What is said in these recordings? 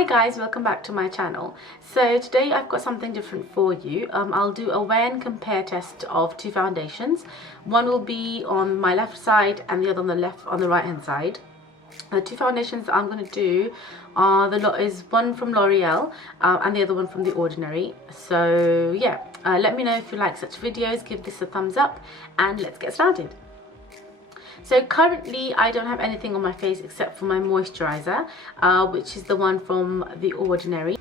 Hi guys, welcome back to my channel. So today I've got something different for you. I'll do a wear and compare test of two foundations. One will be on my left side and the other on the right hand side. The two foundations I'm going to do is one from L'Oreal and the other one from The Ordinary. So yeah, let me know if you like such videos, give this a thumbs up and let's get started. So currently I don't have anything on my face except for my moisturizer, which is the one from The Ordinary.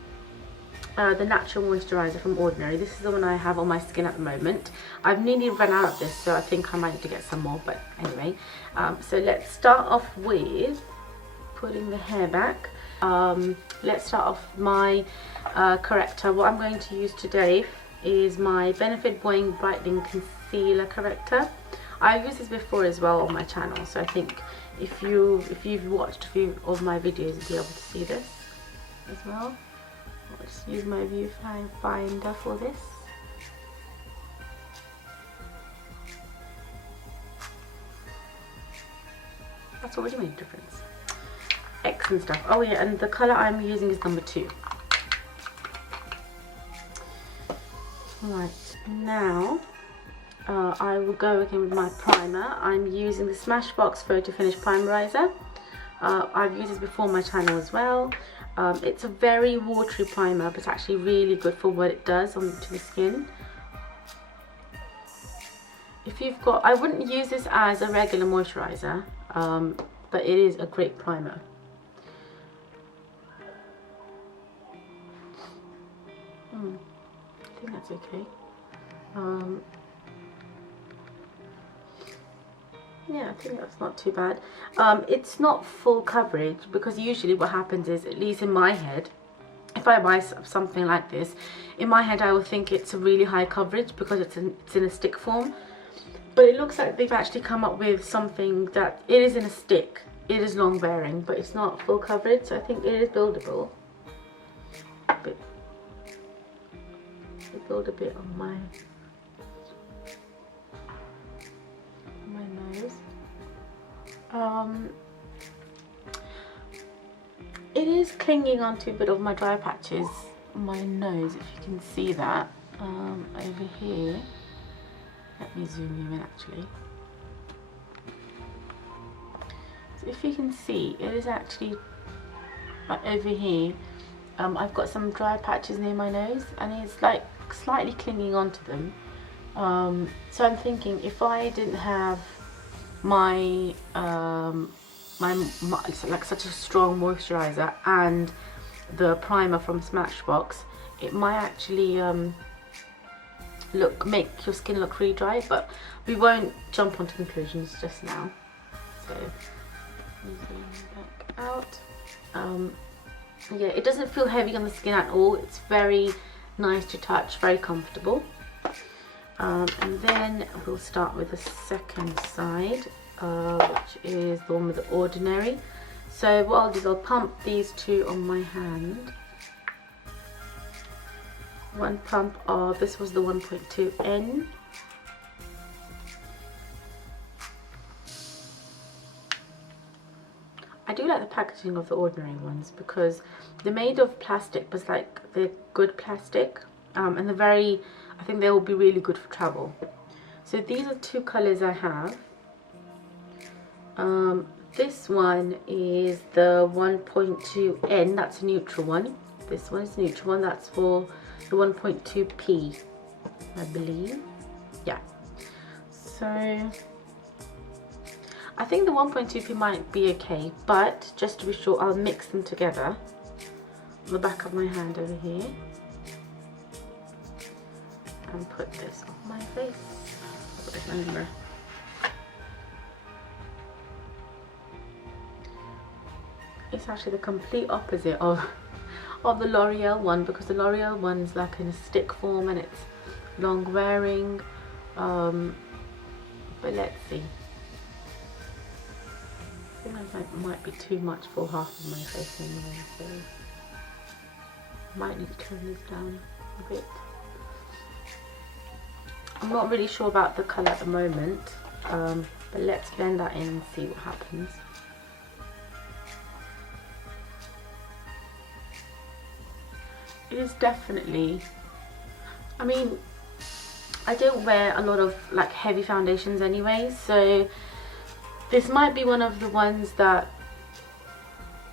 The natural moisturizer from Ordinary. This is the one I have on my skin at the moment. I've nearly run out of this, so I think I might need to get some more, but anyway. So let's start off with putting the hair back. Let's start off my corrector. What I'm going to use today is my Benefit Boing Brightening Concealer Corrector. I've used this before as well on my channel, so I think if you've watched a few of my videos, you'll be able to see this as well. I'll just use my viewfinder for this. That's already made a difference. Excellent stuff. Oh yeah, and the colour I'm using is number 2. Right, now I will go again with my primer. I'm using the Smashbox Photo Finish Primerizer. I've used this before on my channel as well. It's a very watery primer, but it's actually really good for what it does to the skin. If you've got, I wouldn't use this as a regular moisturizer, but it is a great primer. I think that's okay. Yeah, I think that's not too bad. It's not full coverage, because usually what happens is, at least in my head, if I buy something like this, in my head I would think it's a really high coverage because it's in a stick form. But it looks like they've actually come up with something that it is in a stick. It is long wearing, but it's not full coverage, so I think it is buildable. But I build a bit on my nose. It is clinging onto a bit of my dry patches on my nose, if you can see that. Over here, let me zoom you in actually. So if you can see, it is actually like over here. I've got some dry patches near my nose and it's like slightly clinging onto them. So I'm thinking, if I didn't have my like such a strong moisturizer and the primer from Smashbox, it might actually make your skin look really dry, but we won't jump onto conclusions just now. So back out. Yeah, it doesn't feel heavy on the skin at all. It's very nice to touch, very comfortable. And then we'll start with the second side, which is the one with The Ordinary. So what I'll do is I'll pump these two on my hand. One pump of, this was the 1.2N. I do like the packaging of The Ordinary ones because they're made of plastic, but it's like they're good plastic, and they're very, I think they will be really good for travel. So these are two colours I have. This one is the 1.2N, that's a neutral one. This one is a neutral one, that's for the 1.2P, I believe. Yeah. So I think the 1.2P might be okay, but just to be sure, I'll mix them together on the back of my hand over here and put this on my face. Remember. It's actually the complete opposite of the L'Oreal one, because the L'Oreal one's like in a stick form and it's long wearing. But let's see. I think that might be too much for half of my face anyway, so I might need to turn these down a bit. I'm not really sure about the colour at the moment, but let's blend that in and see what happens. it is definitely, I mean, I don't wear a lot of like heavy foundations anyway, so this might be one of the ones that,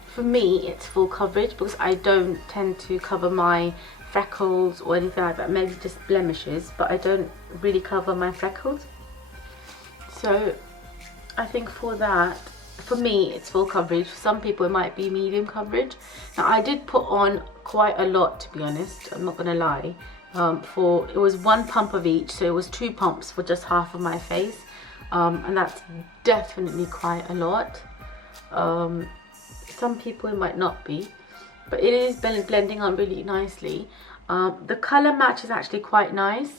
for me, it's full coverage, because I don't tend to cover my freckles or anything like that, maybe just blemishes, but I don't really cover my freckles. So I think for that, for me, it's full coverage. For some people it might be medium coverage. Now I did put on quite a lot, to be honest, I'm not gonna lie. It was 1 pump of each, so it was 2 pumps for just half of my face, and that's definitely quite a lot. Some people it might not be, but it is blending on really nicely. The color match is actually quite nice.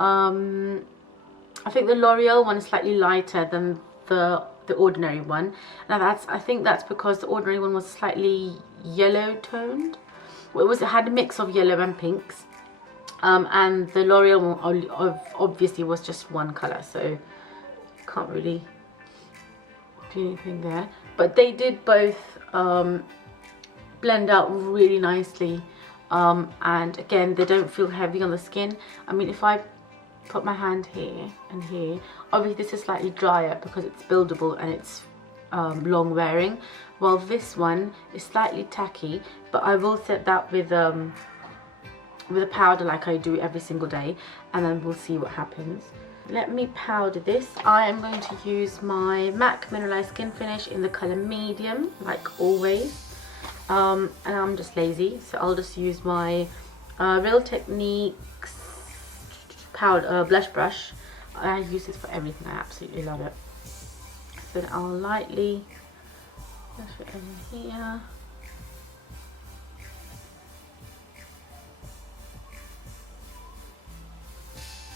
I think the L'Oreal one is slightly lighter than the ordinary one. Now I think that's because the ordinary one was slightly yellow toned. Well, it had a mix of yellow and pinks, and the L'Oreal one obviously was just one color, so can't really do anything there. But they did both blend out really nicely, and again, they don't feel heavy on the skin. I mean, if I put my hand here and here, obviously this is slightly drier because it's buildable and it's long wearing, while this one is slightly tacky, but I will set that with a powder like I do every single day, and then we'll see what happens. Let me powder this. I am going to use my MAC Mineralized Skin Finish in the color medium, like always, and I'm just lazy, so I'll just use my Real Techniques powder blush brush. I use this for everything, I absolutely love it. So I'll lightly brush it over here.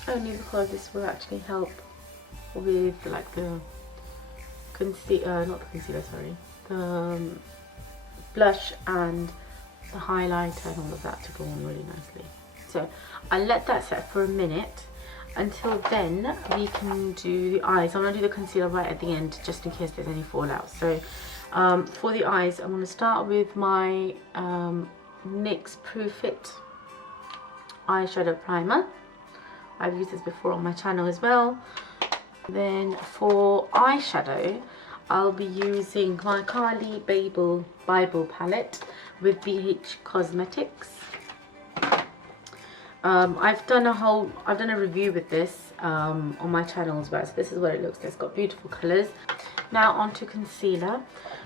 Only because this will actually help with like the the blush and the highlighter and all of that to go on really nicely. So I'll let that set for a minute. Until then, we can do the eyes. I'm going to do the concealer right at the end, just in case there's any fallout. So for the eyes, I'm going to start with my NYX Proof It eyeshadow primer. I've used this before on my channel as well. Then for eyeshadow, I'll be using my Carly Bible palette with BH Cosmetics. I've done a review with this on my channel as well, so this is what it looks like. It's got beautiful colours. Now onto concealer.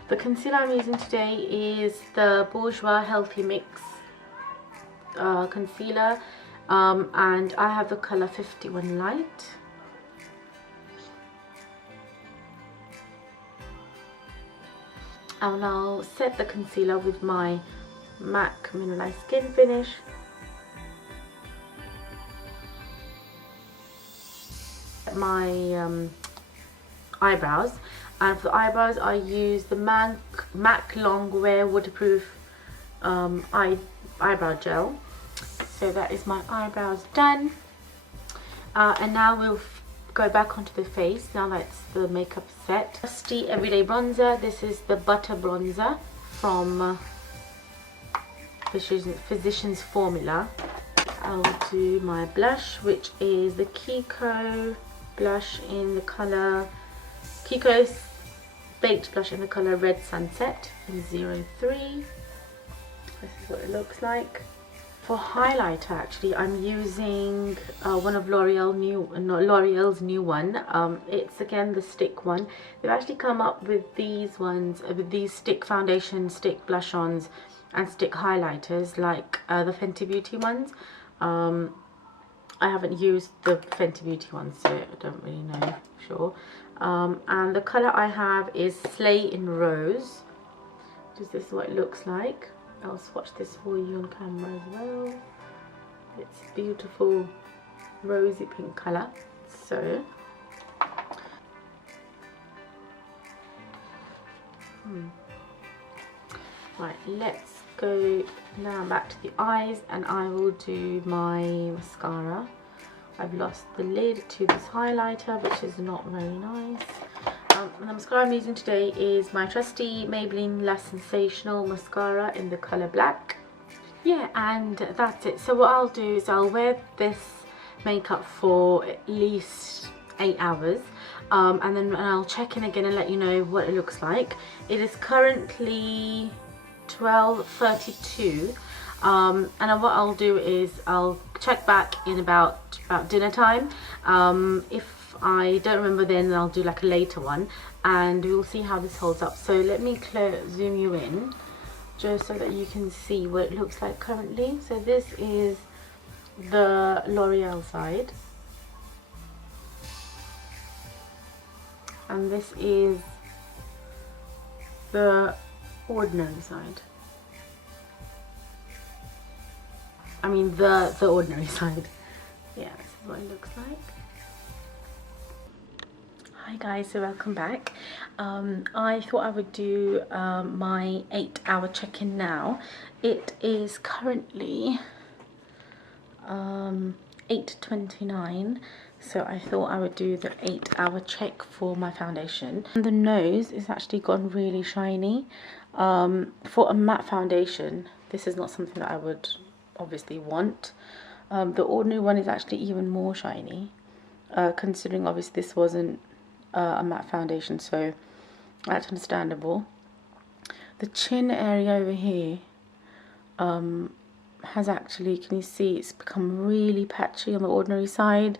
The concealer I'm using today is the Bourjois Healthy Mix concealer, and I have the colour 51 Light. And I'll set the concealer with my MAC Mineralized Skin Finish. My eyebrows, and for the eyebrows I use the MAC Longwear Waterproof eyebrow gel. So that is my eyebrows done, and now we'll go back onto the face. Now that's the makeup set. Trusty everyday bronzer. This is the Butter Bronzer from Physicians Formula. I'll do my blush, which is the Kiko blush in the colour, Kiko's baked blush in the colour Red Sunset in 03. This is what it looks like. For highlighter, actually, I'm using one of L'Oreal's new one. It's again the stick one. They've actually come up with these ones, with these stick foundation, stick blush-ons, and stick highlighters like the Fenty Beauty ones. I haven't used the Fenty Beauty one, so I don't really know for sure. And the colour I have is Slay in Rose. This is what it looks like. I'll swatch this for you on camera as well. It's beautiful rosy pink colour. So right, let's go now back to the eyes, and I will do my mascara. I've lost the lid to this highlighter, which is not very nice. And the mascara I'm using today is my trusty Maybelline La Sensational mascara in the colour Black. yeah, and that's it. So what I'll do is I'll wear this makeup for at least 8 hours, and then I'll check in again and let you know what it looks like. It is currently 12:32, and what I'll do is I'll check back in about dinner time. If I don't remember then I'll do like a later one, and we'll see how this holds up. So let me zoom you in just so that you can see what it looks like currently. So this is the L'Oreal side, and this is the ordinary side. I mean the ordinary side. Yeah, this is what it looks like. Hi guys, so welcome back. I thought I would do my 8-hour check-in now. It is currently 8:29, so I thought I would do the 8-hour check for my foundation. And the nose is actually gone really shiny. For a matte foundation, this is not something that I would obviously want. The ordinary one is actually even more shiny, considering obviously this wasn't a matte foundation, so that's understandable. The chin area over here has actually, can you see, it's become really patchy on the ordinary side,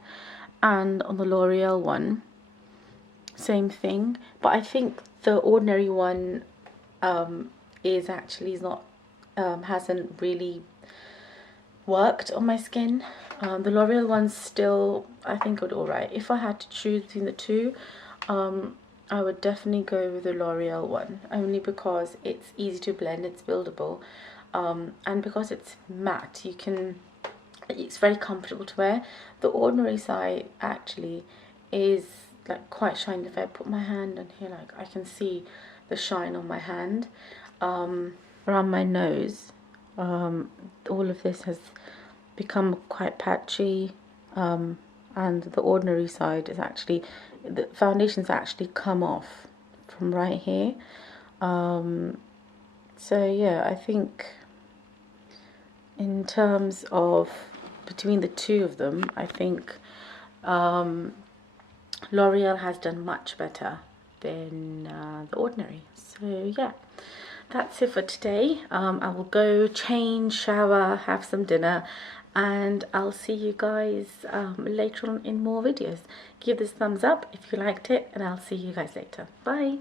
and on the L'Oreal one same thing. But I think the ordinary one is not hasn't really worked on my skin. The L'Oreal one's still, I think, good, alright. If I had to choose between the two, I would definitely go with the L'Oreal one, only because it's easy to blend, it's buildable, and because it's matte, it's very comfortable to wear. The ordinary side actually is like quite shiny. If I put my hand on here, like I can see the shine on my hand. Around my nose, all of this has become quite patchy, and the ordinary side is actually, the foundation's actually come off from right here. So yeah, I think in terms of between the two of them, I think L'Oreal has done much better than the ordinary. So yeah, that's it for today. I will go change, shower, have some dinner, and I'll see you guys later on in more videos. Give this a thumbs up if you liked it, and I'll see you guys later. Bye.